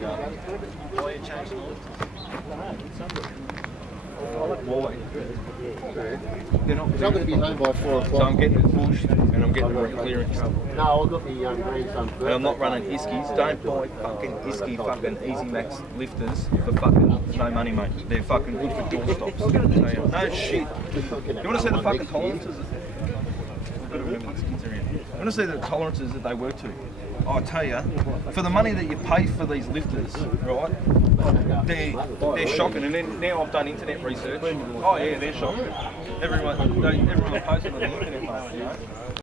Why you changing all Why? They're not. I'm going to be home by 4 o'clock. So I'm getting it pushed and I'm getting the clearance. No, I've got the grandson first. And I'm not running Iskies. Don't buy fucking Isky fucking Easy Max lifters for fucking no money, mate. They're fucking good for door stops. No shit. You want to see the fucking tolerances? You want to see the tolerances that they work to? I tell you, for the money that you pay for these lifters, right? They're shocking. And then now I've done internet research. Oh yeah, they're shocking. Everyone posting on the internet, mate. You know?